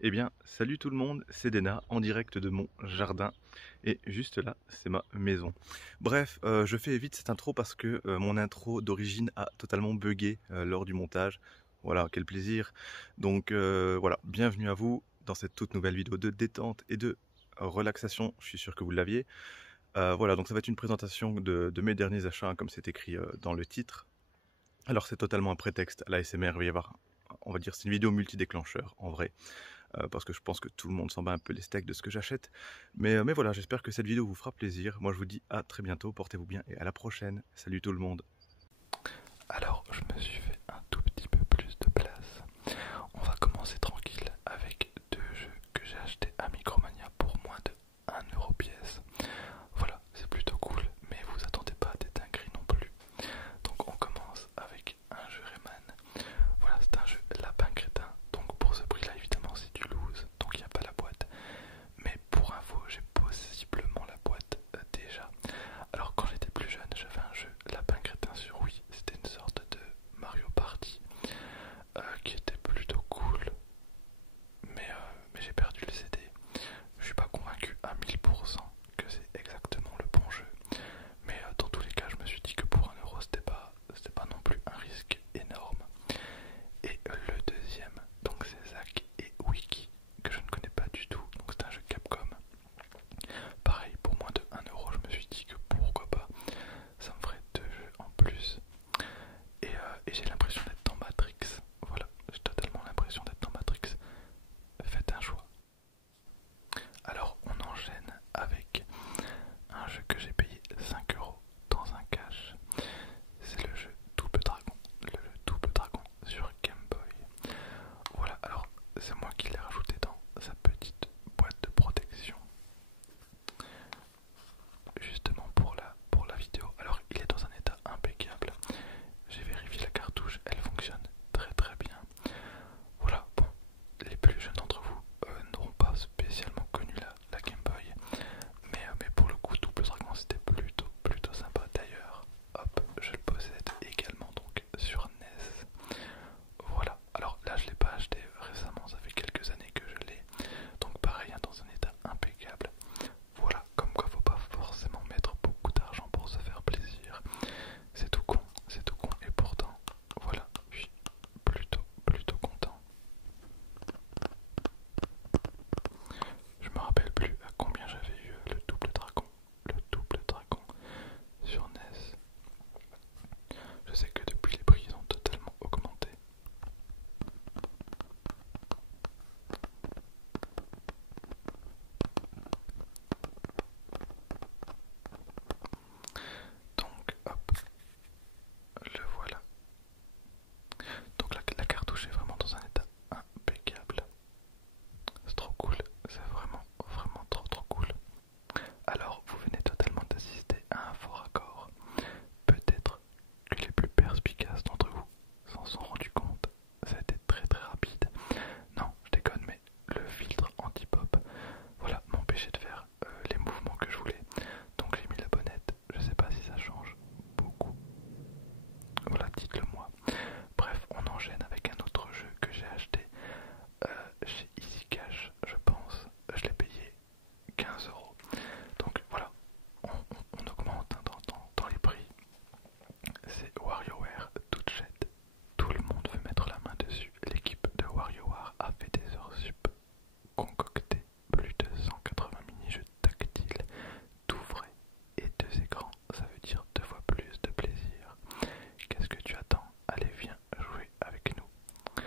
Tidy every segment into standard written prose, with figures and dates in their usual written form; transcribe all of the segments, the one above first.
Eh bien, salut tout le monde, c'est Dena en direct de mon jardin et juste là, c'est ma maison. Bref, je fais vite cette intro parce que mon intro d'origine a totalement buggé lors du montage. Voilà, quel plaisir. Donc voilà, bienvenue à vous dans cette toute nouvelle vidéo de détente et de relaxation. Je suis sûr que vous l'aviez. Voilà, donc ça va être une présentation de mes derniers achats, hein, comme c'est écrit dans le titre. Alors c'est totalement un prétexte à l'ASMR, il va y avoir, on va dire, c'est une vidéo multi-déclencheur en vrai. Parce que je pense que tout le monde s'en bat un peu les steaks de ce que j'achète. Mais voilà, j'espère que cette vidéo vous fera plaisir. Moi je vous dis à très bientôt, portez-vous bien et à la prochaine. Salut tout le monde. Alors, je me suis fait un tout petit peu plus de place. On va commencer tranquille avec deux jeux que j'ai achetés à Micromania pour moins de 1 € pièce. Voilà, c'est plutôt cool, mais vous attendez pas à des dingueries non plus. Donc, on commence avec un jeu Rayman. Voilà, c'est un jeu lapin crétin. Donc, pour ce prix-là, évidemment, c'est du loose. Donc, il n'y a pas la boîte. Mais pour info, j'ai possiblement la boîte déjà. Alors quand j'étais plus jeune, j'avais un jeu Lapin Crétin sur Wii. C'était une sorte de Mario Party qui était plutôt cool. Mais j'ai perdu le CD. Je suis pas convaincu à 1000% que c'est exactement le bon jeu. Mais dans tous les cas, je me suis dit que pour 1 € c'était pas non plus un risque énorme. Et le deuxième, donc c'est Zack et Wiki, que je ne connais pas du tout. Donc c'est un jeu Capcom. Pareil, pour moins de 1 €, je me suis dit que pourquoi pas, ça me ferait 2 jeux en plus. Et j'ai l'impression d'être dans Matrix. Voilà, j'ai totalement l'impression d'être dans Matrix. Faites un choix. Alors on enchaîne avec un jeu que j'ai payé 5 € dans un cash. C'est le jeu Double Dragon. Le jeu Double Dragon sur Game Boy. Voilà, alors c'est moi qui l'ai rajouté dans sa petite boîte de protection. Justement pour la vidéo. Alors il est dans un état impeccable. J'ai vérifié la cartouche, elle fonctionne très très bien. Voilà, bon, les plus jeunes d'entre vous n'auront pas spécialement connu la Game Boy. Mais pour le coup, Double Dragon c'était plutôt sympa. D'ailleurs, hop, je le possède également donc sur NES. Voilà, alors là je l'ai pas acheté récemment, ça fait quelques années que je l'ai. Donc pareil, hein, dans un état impeccable. Voilà, comme quoi faut pas forcément mettre beaucoup d'argent pour se faire plaisir. C'est tout con, et pourtant, voilà, je suis plutôt content. Je me rappelle plus à combien j'avais eu le double dragon sur NES. Je sais que depuis les prix ils ont totalement augmenté. Donc hop, le voilà. Donc la cartouche est vraiment dans un état impeccable. C'est trop cool, c'est vraiment trop cool. Alors vous venez totalement d'assister à un fort accord. Peut-être que les plus perspicaces d'entre vous s'en sont rendus compte. Ça a été très rapide. Non, je déconne, mais le filtre anti-pop, voilà, m'empêchait de faire les mouvements que je voulais. Donc j'ai mis la bonnette. Je sais pas si ça change beaucoup. Voilà, dites-le moi. Bref, on enchaîne avec un autre jeu que j'ai acheté chez Easy Cash, je pense. Je l'ai payé 15 €. Donc voilà, on augmente hein, dans les prix. C'est WarioWare Touchette. Tout le monde veut mettre la main dessus. L'équipe de WarioWare a fait des heures sup, concocté plus de 180 mini-jeux tactiles, tout vrai et 2 écrans. Ça veut dire 2 fois plus de plaisir. Qu'est-ce que tu attends? Allez, viens jouer avec nous.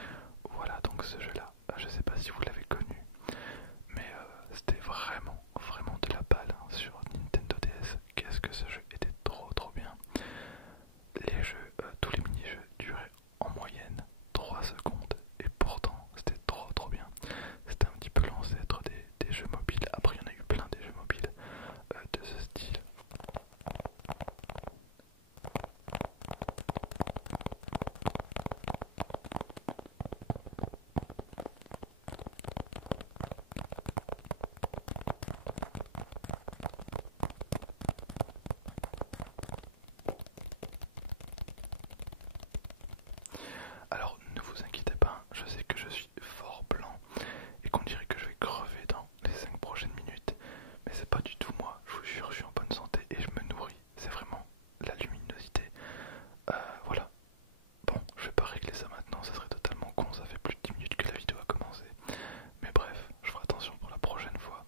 Voilà donc ce jeu-là. Je sais pas si vous et qu'on dirait que je vais crever dans les 5 prochaines minutes. Mais c'est pas du tout moi, je vous jure, je suis en bonne santé et je me nourris. C'est vraiment la luminosité. Voilà. Bon, je vais pas régler ça maintenant, ça serait totalement con, ça fait plus de 10 minutes que la vidéo a commencé. Mais bref, je ferai attention pour la prochaine fois.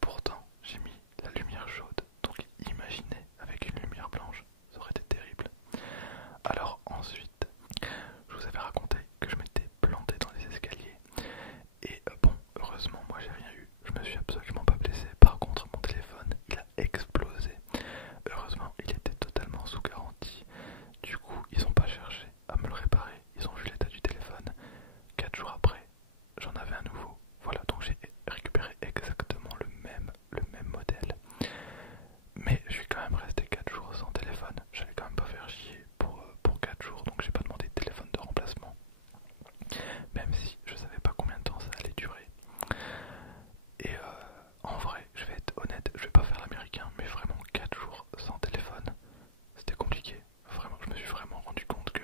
Pourtant, j'ai mis la lumière chaude, donc imaginez avec une lumière blanche, ça aurait été terrible. Alors ensuite, je vous avais raconté que je m'étais planté dans les escaliers. Et bon, heureusement, moi j'ai rien eu, je me suis absolument pas blessé. Par contre, mon téléphone, il a explosé. Heureusement, il était totalement sous garantie. Du coup, ils ont pas cherché à me le réparer, ils ont vu l'état du téléphone. 4 jours après, j'en avais un nouveau. Voilà, donc j'ai récupéré exactement le même modèle. Mais je suis quand même resté 4 jours sans téléphone. J'allais quand même pas faire chier pour 4 jours, donc j'ai pas demandé de téléphone de remplacement. Même si je savais pas combien de temps ça allait durer. Et en vrai, je vais être honnête, je vais pas faire l'américain, mais vraiment 4 jours sans téléphone, c'était compliqué. Vraiment, je me suis vraiment rendu compte que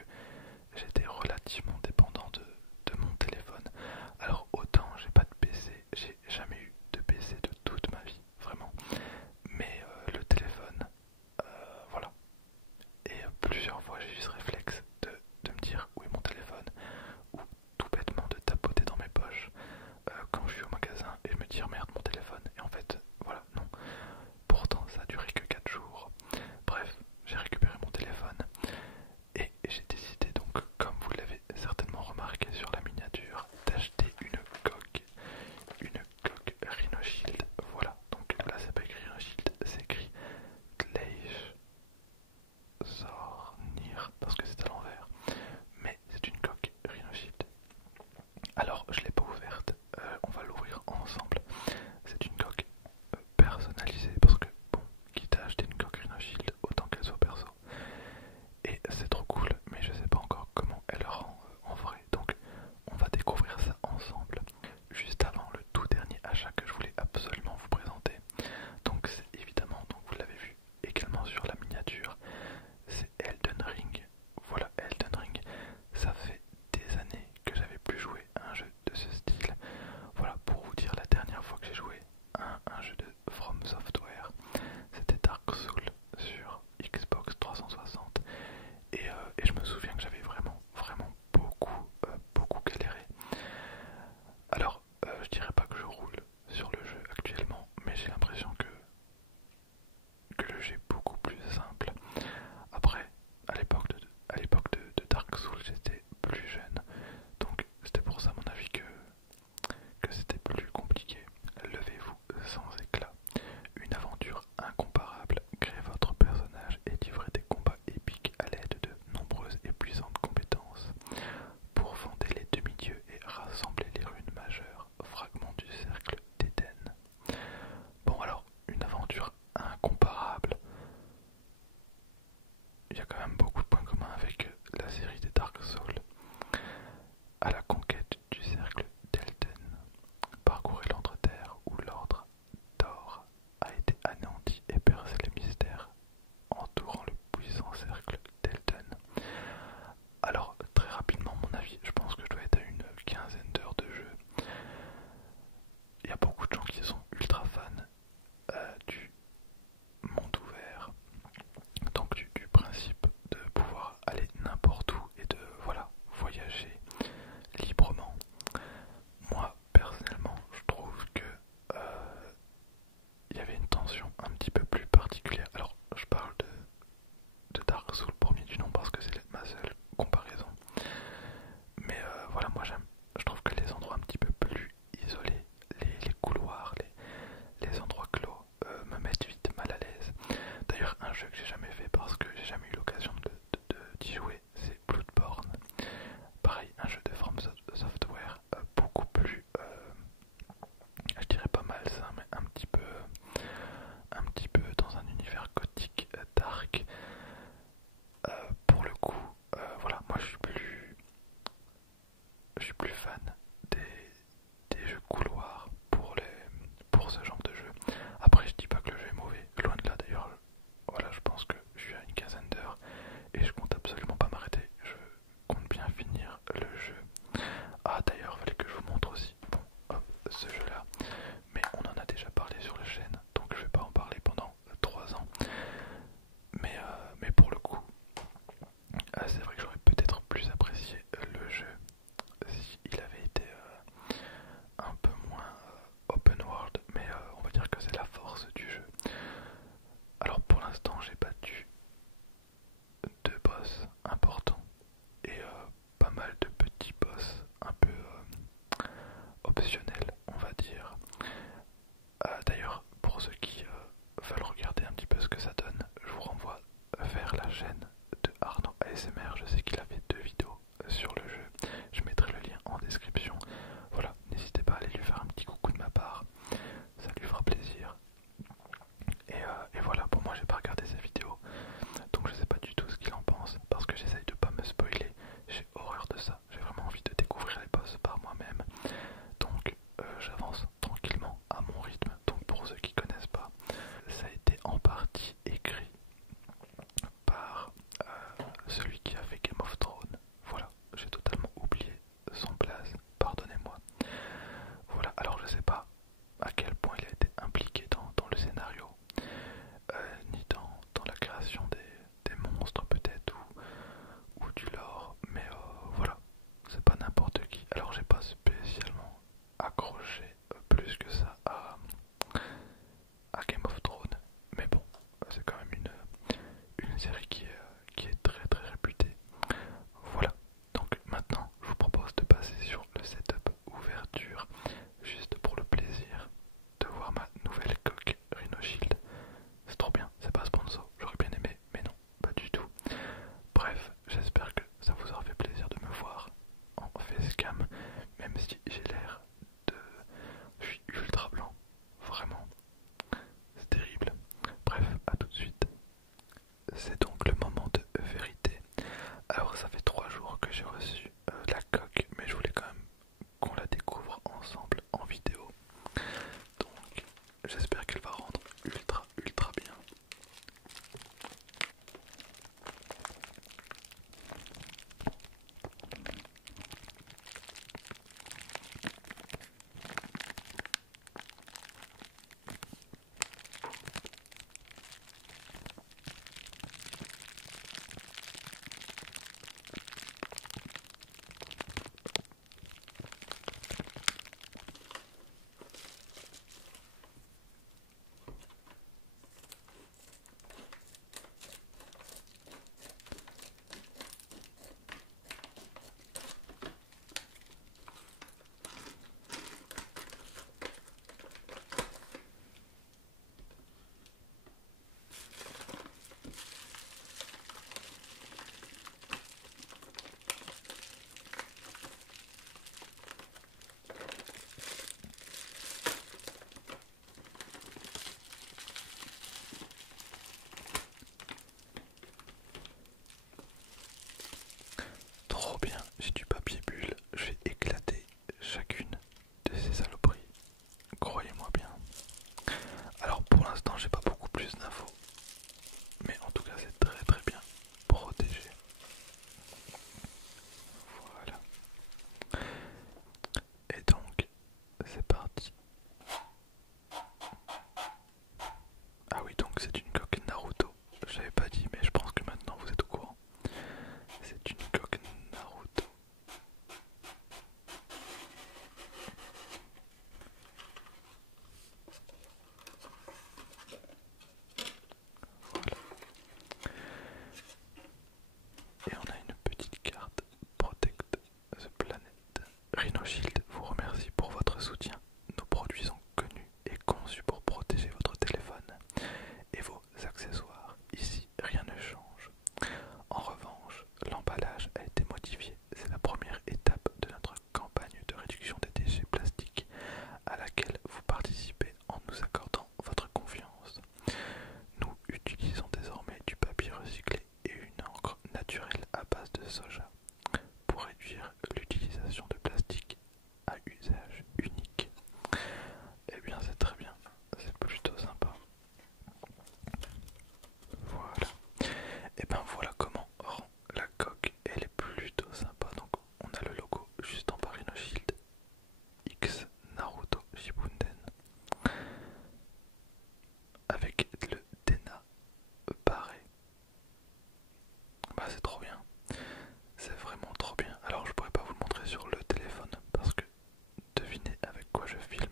j'étais relativement dépendant de mon téléphone. Alors autant j'ai pas de PC, j'ai optionnel, on va dire. D'ailleurs, pour ceux qui veulent regarder un petit peu ce que ça donne, je vous renvoie vers la chaîne de Arnaud ASMR. Je sais qu'il a fait 2 vidéos sur le jeu. Je mettrai le lien en description. Voilà, n'hésitez pas à aller lui faire un petit coucou de ma part. Ça lui fera plaisir. Et voilà, pour moi j'ai pas regardé ses vidéos, donc je sais pas du tout ce qu'il en pense, parce que j'essaye de pas me spoiler. J'ai horreur de ça. J'ai vraiment envie de découvrir les boss par moi-même. Donc j'avance tranquillement à mon rythme. Donc pour ceux qui connaissent pas, ça a été en partie écrit par celui qui a fait Game of Thrones. Voilà, j'ai totalement oublié son blaze, pardonnez-moi. Voilà, alors je sais pas à quel point il a été impliqué dans le scénario, ni dans la création des monstres peut-être, ou du lore, mais voilà, c'est pas n'importe qui. Alors j'ai pas spécialement accroché plus que ça à Game of Thrones, mais bon, c'est quand même une série qui est très très réputée. Voilà, donc maintenant je vous propose de passer sur le setup ouverture, juste pour le plaisir de voir ma nouvelle coque Rhino Shield. C'est trop bien, c'est pas sponsor, j'aurais bien aimé, mais non, pas du tout. Bref, j'espère que ça vous aura fait plaisir de me voir en facecam, même si j'ai l'air de... Je suis ultra blanc, vraiment, c'est terrible. Bref, à tout de suite. C'est donc le moment de vérité. Alors ça fait 3 jours que j'ai reçu la coque, mais je voulais quand même qu'on la découvre ensemble en vidéo. Donc j'espère qu'elle va rendre ultra bien. Trop bien, j'ai du papier bulle, je vais éclater chacune de ces saloperies, croyez-moi bien. Alors pour l'instant j'ai pas beaucoup plus d'infos, mais en tout cas c'est très bien protégé. Voilà. Et donc c'est parti. Ah oui, donc c'est une coque Naruto. J'avais pas dit, mais je pense que maintenant vous êtes au courant. C'est une coque Naruto. Voilà. Et on a une petite carte Protect the Planet. Rhino Shield vous remercie pour votre soutien. Nos produits sont connus et conçus pour protéger votre téléphone et vos accessoires. Ici, rien ne change. En revanche, l'emballage a été modifié. C'est la première étape de notre campagne de réduction des déchets plastiques à laquelle vous participez en nous accordant votre confiance. Nous utilisons désormais du papier recyclé et une encre naturelle à base de soja pour réduire l'utilisation de plastique à usage unique. Eh bien c'est très bien, c'est plutôt sympa. Voilà. Et ben voilà comment rend la coque, elle est plutôt sympa. Donc on a le logo juste en bas Rhino Shield X Naruto Shippuden avec le Dena pareil. Bah c'est trop bien, c'est vraiment trop bien. Alors je pourrais pas vous le montrer sur le téléphone parce que devinez avec quoi je filme.